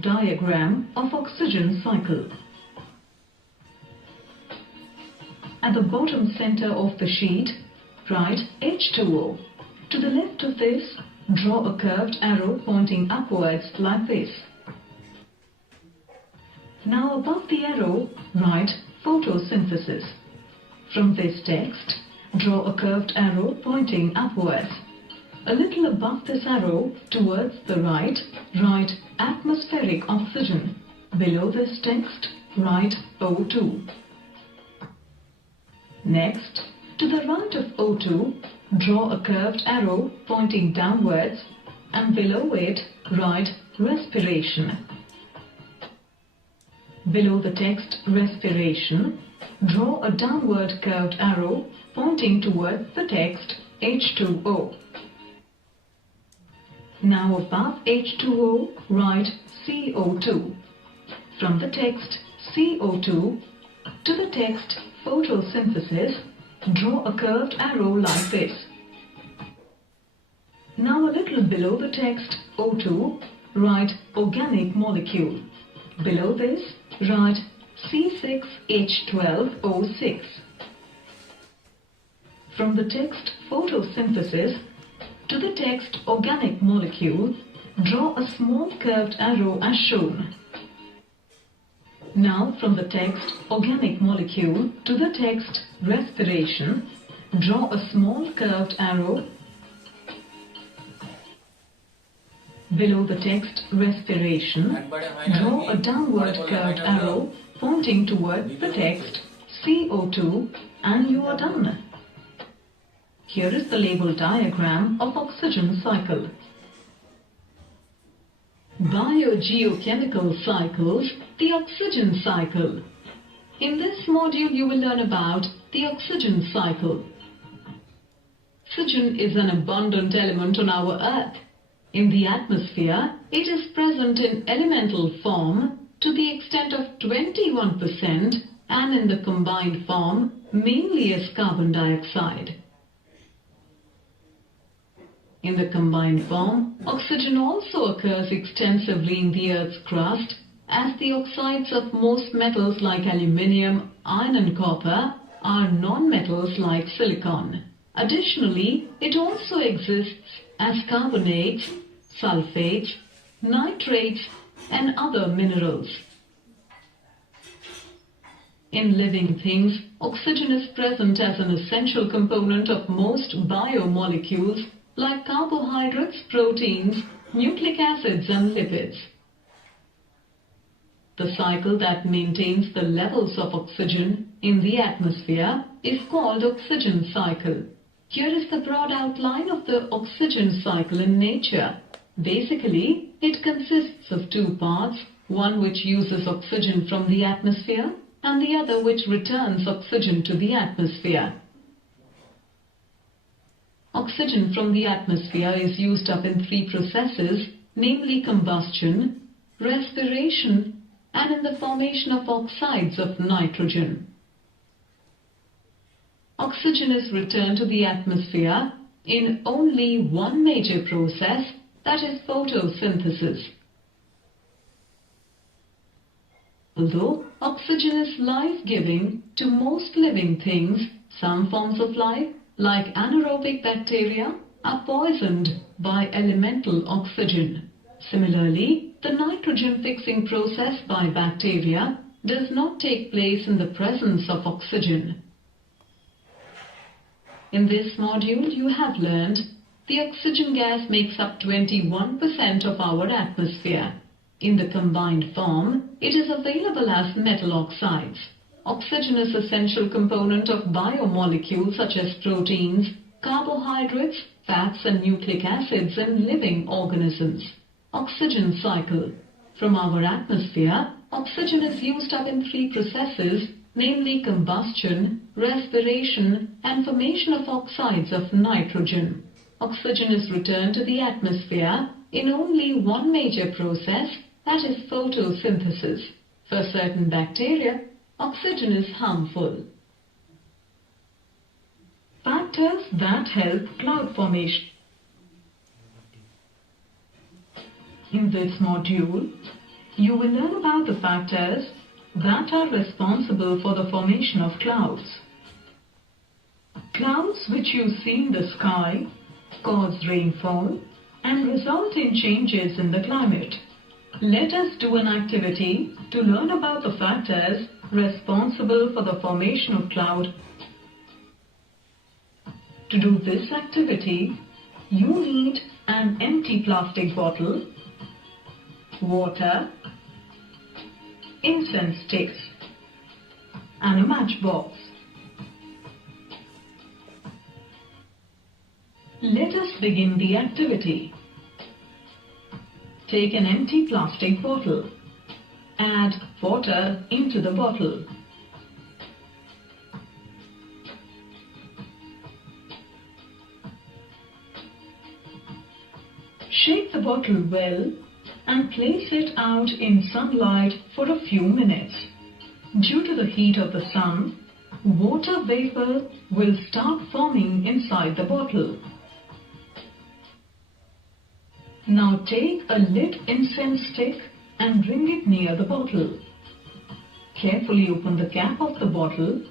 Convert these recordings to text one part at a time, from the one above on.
Diagram of oxygen cycle. At the bottom center of the sheet, write H2O. To the left of this, draw a curved arrow pointing upwards like this. Now above the arrow, write photosynthesis. From this text, draw a curved arrow pointing upwards. A little above this arrow, towards the right, write atmospheric oxygen. Below this text, write O2. Next, to the right of O2, draw a curved arrow pointing downwards and below it, write respiration. Below the text respiration, draw a downward curved arrow pointing towards the text H2O. Now above H2O, write CO2. From the text CO2 to the text photosynthesis, draw a curved arrow like this. Now a little below the text O2, write organic molecule. Below this, write C6H12O6. From the text photosynthesis to the text organic molecule, draw a small curved arrow as shown. Now from the text organic molecule to the text respiration, draw a small curved arrow. Below the text respiration, draw a downward curved arrow pointing towards the text CO2 and you are done. Here is the label diagram of oxygen cycle. Biogeochemical cycles, the oxygen cycle. In this module you will learn about the oxygen cycle. Oxygen is an abundant element on our Earth. In the atmosphere, it is present in elemental form to the extent of 21% and in the combined form mainly as carbon dioxide. In the combined form, oxygen also occurs extensively in the Earth's crust as the oxides of most metals like aluminium, iron and copper are non-metals like silicon. Additionally, it also exists as carbonates, sulfates, nitrates and other minerals. In living things, oxygen is present as an essential component of most biomolecules like carbohydrates, proteins, nucleic acids and lipids. The cycle that maintains the levels of oxygen in the atmosphere is called oxygen cycle. Here is the broad outline of the oxygen cycle in nature. Basically, it consists of two parts, one which uses oxygen from the atmosphere and the other which returns oxygen to the atmosphere. Oxygen from the atmosphere is used up in three processes, namely combustion, respiration, and in the formation of oxides of nitrogen. Oxygen is returned to the atmosphere in only one major process, that is photosynthesis. Although oxygen is life-giving to most living things, some forms of life, like anaerobic bacteria, are poisoned by elemental oxygen. Similarly, the nitrogen-fixing process by bacteria does not take place in the presence of oxygen. In this module, you have learned the oxygen gas makes up 21% of our atmosphere. In the combined form, it is available as metal oxides. Oxygen is an essential component of biomolecules such as proteins, carbohydrates, fats and nucleic acids in living organisms. Oxygen cycle. From our atmosphere, oxygen is used up in three processes, namely combustion, respiration and formation of oxides of nitrogen. Oxygen is returned to the atmosphere in only one major process, that is photosynthesis. For certain bacteria, oxygen is harmful. Factors that help cloud formation. In this module, You will learn about the factors that are responsible for the formation of clouds. Clouds which you see in the sky cause rainfall and result in changes in the climate. Let us do an activity to learn about the factors responsible for the formation of cloud. To do this activity, you need an empty plastic bottle, water, incense sticks, and a matchbox. Let us begin the activity. Take an empty plastic bottle. Add water into the bottle. Shake the bottle well and place it out in sunlight for a few minutes. Due to the heat of the sun, water vapor will start forming inside the bottle. Now take a lit incense stick and bring it near the bottle. Carefully open the cap of the bottle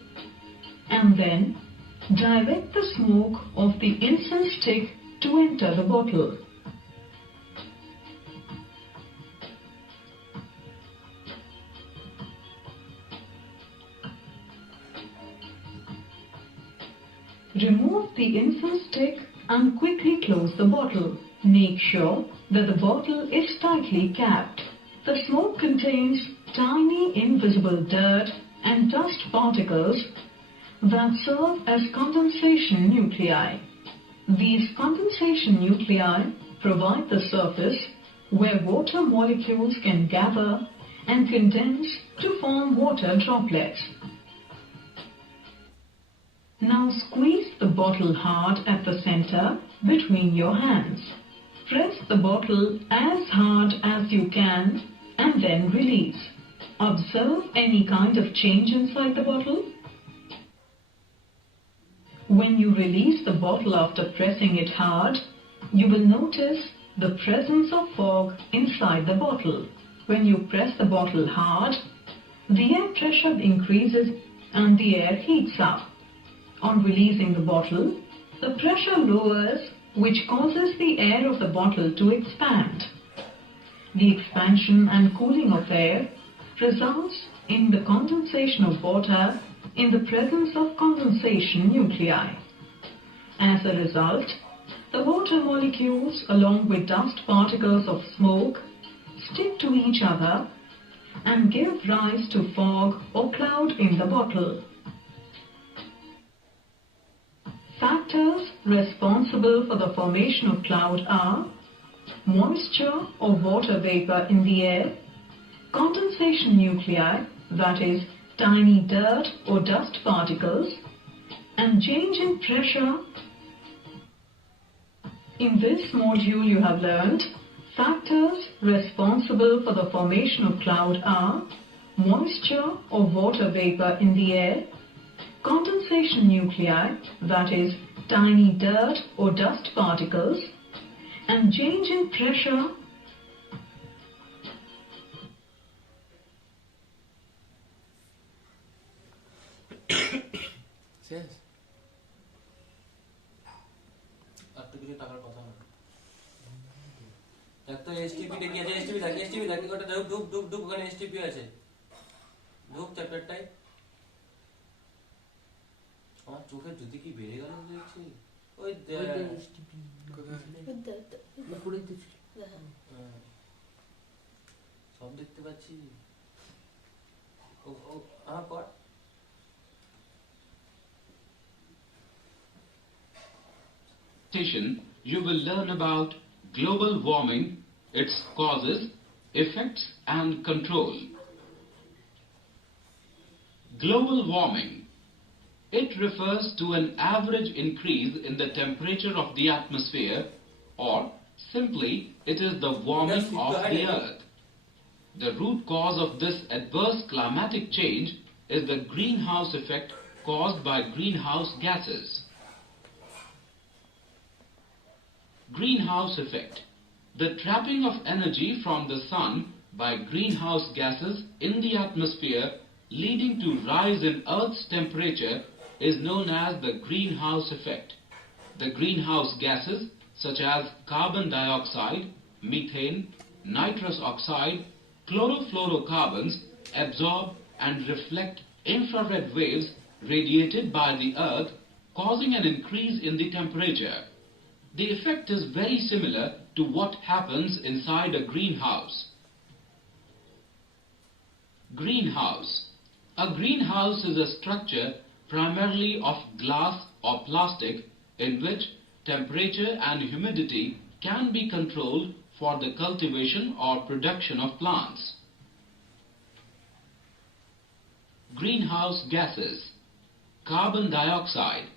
and then direct the smoke of the incense stick to enter the bottle. Remove the incense stick and quickly close the bottle. Make sure that the bottle is tightly capped. The smoke contains tiny invisible dirt and dust particles that serve as condensation nuclei. These condensation nuclei provide the surface where water molecules can gather and condense to form water droplets. Now squeeze the bottle hard at the center between your hands. Press the bottle as hard as you can and then release. Observe any kind of change inside the bottle. When you release the bottle after pressing it hard, you will notice the presence of fog inside the bottle. When you press the bottle hard, the air pressure increases and the air heats up. On releasing the bottle, the pressure lowers, which causes the air of the bottle to expand. The expansion and cooling of air results in the condensation of water in the presence of condensation nuclei. As a result, the water molecules along with dust particles of smoke stick to each other and give rise to fog or cloud in the bottle. Factors responsible for the formation of cloud are moisture or water vapor in the air, condensation nuclei, that is, tiny dirt or dust particles, and change in pressure. In this module you have learned factors responsible for the formation of cloud are moisture or water vapor in the air, condensation nuclei, that is, tiny dirt or dust particles, and change in pressure. আমার চোখের যদি কি বেড়ে গেল দেখছি ওই সব দেখতে পাচ্ছি ও আমার কর You will learn about global warming, its causes, effects and control. Global warming. It refers to an average increase in the temperature of the atmosphere, or simply it is the warming of the earth. The root cause of this adverse climatic change is the greenhouse effect caused by greenhouse gases. Greenhouse effect. The trapping of energy from the sun by greenhouse gases in the atmosphere leading to rise in Earth's temperature is known as the greenhouse effect. The greenhouse gases such as carbon dioxide, methane, nitrous oxide, chlorofluorocarbons absorb and reflect infrared waves radiated by the Earth, causing an increase in the temperature. The effect is very similar to what happens inside a greenhouse. Greenhouse. A greenhouse is a structure primarily of glass or plastic in which temperature and humidity can be controlled for the cultivation or production of plants. Greenhouse gases. Carbon dioxide.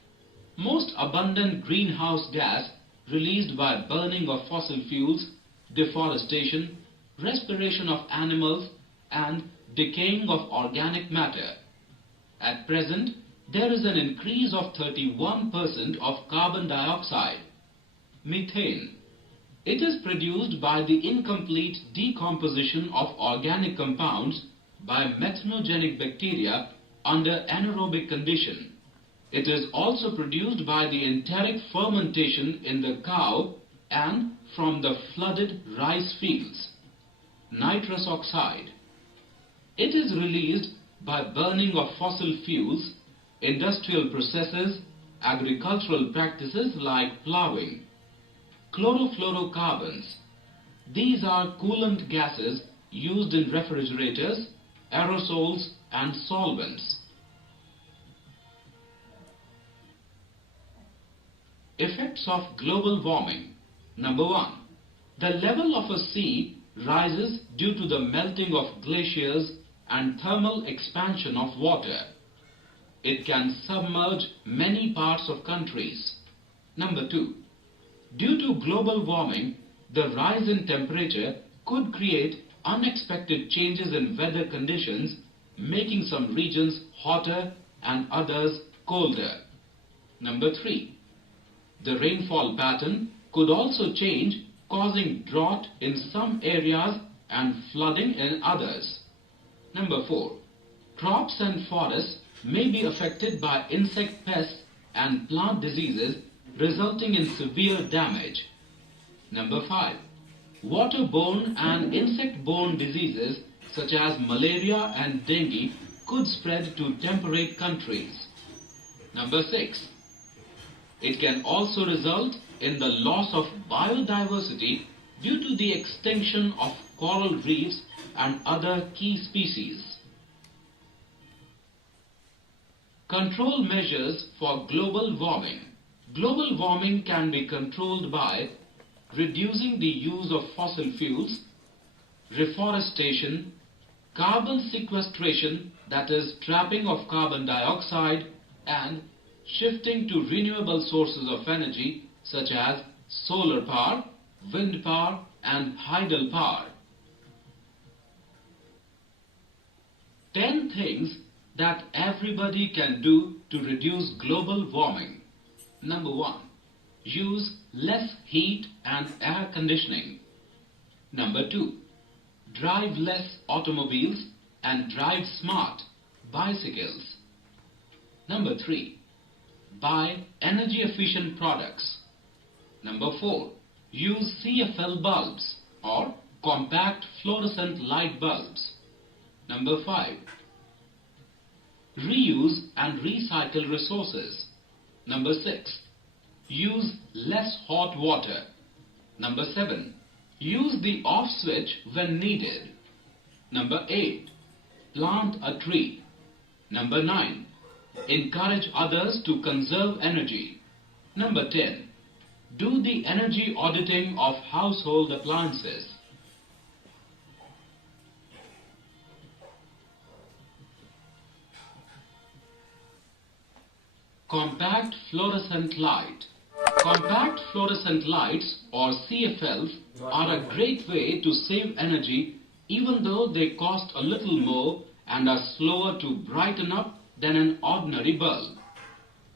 Most abundant greenhouse gas released by burning of fossil fuels, deforestation, respiration of animals, and decaying of organic matter. At present, there is an increase of 31% of carbon dioxide. Methane. It is produced by the incomplete decomposition of organic compounds by methanogenic bacteria under anaerobic condition. It is also produced by the enteric fermentation in the cow and from the flooded rice fields. Nitrous oxide. It is released by burning of fossil fuels, industrial processes, agricultural practices like ploughing. Chlorofluorocarbons. These are coolant gases used in refrigerators, aerosols, and solvents. Effects of global warming. Number 1. The level of a sea rises due to the melting of glaciers and thermal expansion of water. It can submerge many parts of countries. Number 2. Due to global warming, the rise in temperature could create unexpected changes in weather conditions, making some regions hotter and others colder. Number 3. The rainfall pattern could also change, causing drought in some areas and flooding in others. Number 4. Crops and forests may be affected by insect pests and plant diseases, resulting in severe damage. Number 5. Waterborne and insect-borne diseases such as malaria and dengue could spread to temperate countries. Number 6. It can also result in the loss of biodiversity due to the extinction of coral reefs and other key species. Control measures for global warming. Global warming can be controlled by reducing the use of fossil fuels, reforestation, carbon sequestration, that is trapping of carbon dioxide, and shifting to renewable sources of energy such as solar power, wind power, and tidal power. 10 things that everybody can do to reduce global warming. Number 1. Use less heat and air conditioning. Number 2. Drive less automobiles and drive smart bicycles. Number 3. Buy energy efficient products. Number 4. Use CFL bulbs or compact fluorescent light bulbs. Number 5. Reuse and recycle resources. Number 6. Use less hot water. Number 7. Use the off switch when needed. Number 8. Plant a tree. Number 9. Encourage others to conserve energy. Number 10. Do the energy auditing of household appliances. Compact fluorescent light. Compact fluorescent lights or CFLs are a great way to save energy even though they cost a little more and are slower to brighten up than an ordinary bulb.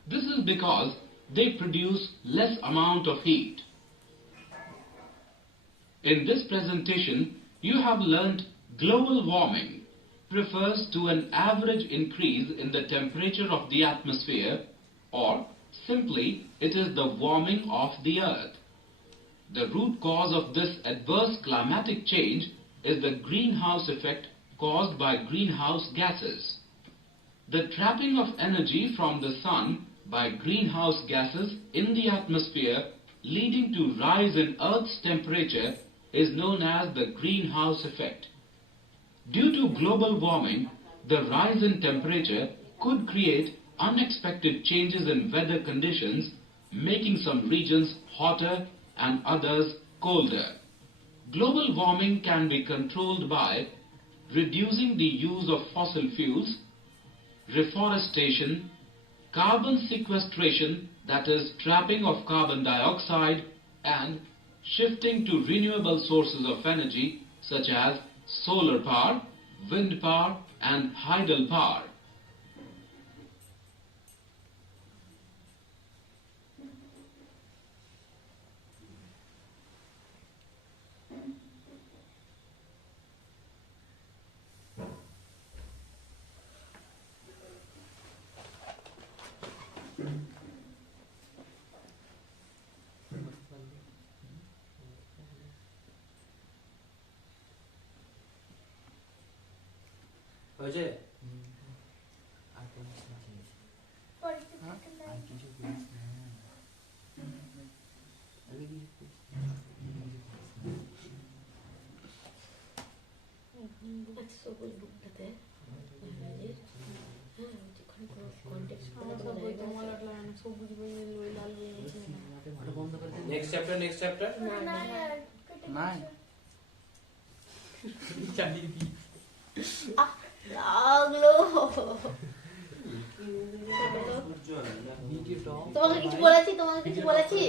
This is because they produce less amount of heat. In this presentation, you have learnt Global warming refers to an average increase in the temperature of the atmosphere, or simply it is the warming of the earth. The root cause of this adverse climatic change is the greenhouse effect caused by greenhouse gases. The trapping of energy from the sun by greenhouse gases in the atmosphere, leading to rise in Earth's temperature, is known as the greenhouse effect. Due to global warming, the rise in temperature could create unexpected changes in weather conditions, making some regions hotter and others colder. Global warming can be controlled by reducing the use of fossil fuels, reforestation, carbon sequestration, that is trapping of carbon dioxide, and shifting to renewable sources of energy such as solar power, wind power and tidal power. হয়েছে? Next chapter, next chapter. তোমাকে কিছু বলেছি